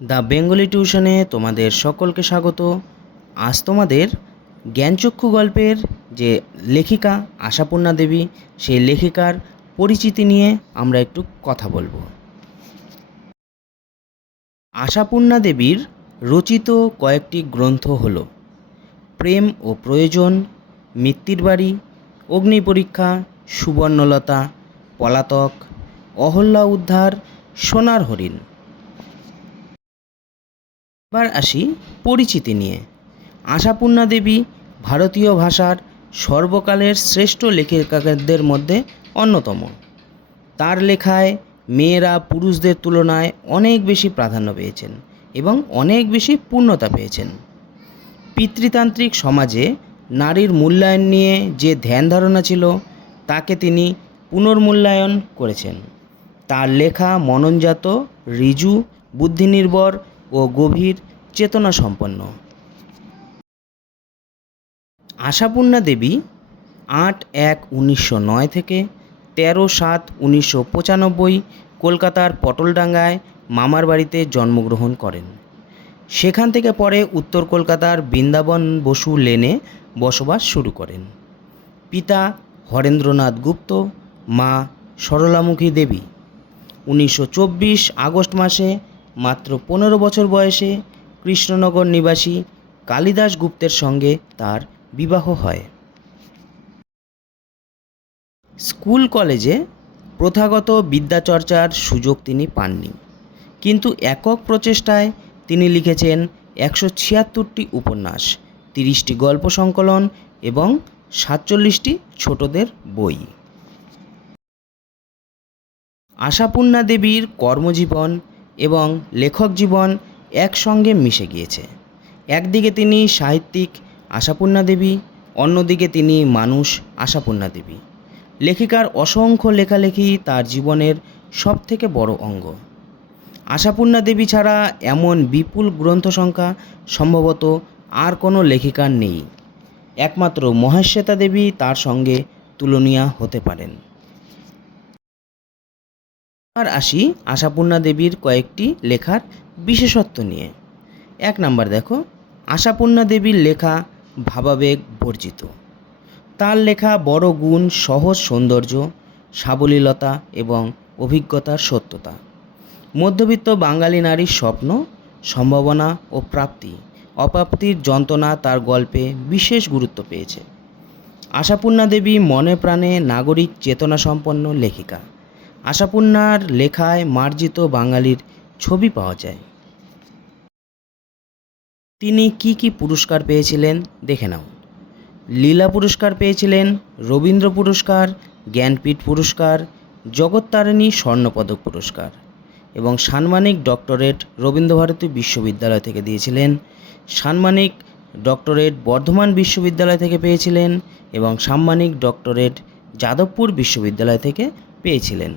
The Bengali টিউশনে তোমাদের সকলকে স্বাগত। আজ তোমাদের জ্ঞানচক্ষু গল্পের যে লেখিকা আশাপূর্ণা দেবী, সেই লেখিকার পরিচিতি নিয়ে আমরা একটু কথা বলব। আশাপূর্ণা দেবীর রচিত কয়েকটি গ্রন্থ হল, প্রেম ও প্রয়োজন, মৃত্যুর বাড়ি, অগ্নি পরীক্ষা, সুবর্ণলতা, পলাতক, অহল্যা উদ্ধার, সোনার হরিণ। এবার আসি পরিচিতি নিয়ে। আশাপূর্ণা দেবী ভারতীয় ভাষার সর্বকালের শ্রেষ্ঠ লেখিকাদের মধ্যে অন্যতম। তার লেখায় মেয়েরা পুরুষদের তুলনায় অনেক বেশি প্রাধান্য পেয়েছেন এবং অনেক বেশি পূর্ণতা পেয়েছেন। পিতৃতান্ত্রিক সমাজে নারীর মূল্যায়ন নিয়ে যে ধ্যান ধারণা ছিল, তাকে তিনি পুনর্মূল্যায়ন করেছেন। তার লেখা মননজাত ঋজু বুদ্ধিনির্ভর ও গভীর চেতনা সম্পন্ন। আশাপূর্ণা দেবী, আট এক উনিশশো নয় থেকে তেরো সাত উনিশশো পঁচানব্বই কলকাতার পটলডাঙ্গায় মামার বাড়িতে জন্মগ্রহণ করেন। সেখান থেকে পরে উত্তর কলকাতার বৃন্দাবন বসু লেনে বসবাস শুরু করেন। পিতা হরেন্দ্রনাথ গুপ্ত, মা সরলামুখী দেবী। উনিশশো চব্বিশ আগস্ট মাসে মাত্র পনেরো বছর বয়সে কৃষ্ণনগর নিবাসী কালিদাস গুপ্তের সঙ্গে তার বিবাহ হয়। স্কুল কলেজে প্রথাগত বিদ্যাচর্চার সুযোগ তিনি পাননি। কিন্তু একক প্রচেষ্টায় তিনি লিখেছেন একশো ছিয়াত্তরটি উপন্যাস, তিরিশটি গল্প সংকলন এবং সাতচল্লিশটি ছোটদের বই। আশাপূর্ণা দেবীর কর্মজীবন এবং লেখক জীবন একসঙ্গে মিশে গিয়েছে। একদিকে তিনি সাহিত্যিক আশাপূর্ণা দেবী, অন্যদিকে তিনি মানুষ আশাপূর্ণা দেবী। লেখিকার অসংখ্য লেখালেখি তার জীবনের সবথেকে বড় অঙ্গ। আশাপূর্ণা দেবী ছাড়া এমন বিপুল গ্রন্থ সংখ্যা সম্ভবত আর কোনো লেখিকার নেই। একমাত্র মহেশ্বেতা দেবী তার সঙ্গে তুলনীয়া হতে পারেন। আর আসি আশাপূর্ণা দেবীর কয়েকটি লেখার বিশেষত্ব নিয়ে। এক নাম্বার দেখো, আশাপূর্ণা দেবীর লেখা ভাবাবেগ বর্জিত। তার লেখা বড় গুণ, সহজ সৌন্দর্য, সাবলীলতা এবং অভিজ্ঞতার সত্যতা। মধ্যবিত্ত বাঙালি নারীর স্বপ্ন, সম্ভাবনা ও প্রাপ্তি, অপ্রাপ্তির যন্ত্রণা তার গল্পে বিশেষ গুরুত্ব পেয়েছে। আশাপূর্ণা দেবী মনে প্রাণে নাগরিক চেতনা সম্পন্ন লেখিকা। আশাপূর্ণার লেখায় মার্জিত বাঙালির ছবি পাওয়া যায়। তিনি কি কি পুরস্কার পেয়েছিলেন দেখে নাও। লীলা পুরস্কার পেয়েছিলেন, রবীন্দ্র পুরস্কার, জ্ঞানপীঠ পুরস্কার, জগত্তারিণী স্বর্ণপদক পুরস্কার এবং সাম্মানিক ডক্টরেট রবীন্দ্রভারতী বিশ্ববিদ্যালয় থেকে দিয়েছিলেন সাম্মানিক ডক্টরেট বর্ধমান বিশ্ববিদ্যালয় থেকে পেয়েছিলেন এবং সাম্মানিক ডক্টরেট যাদবপুর বিশ্ববিদ্যালয় থেকে পেয়েছিলেন।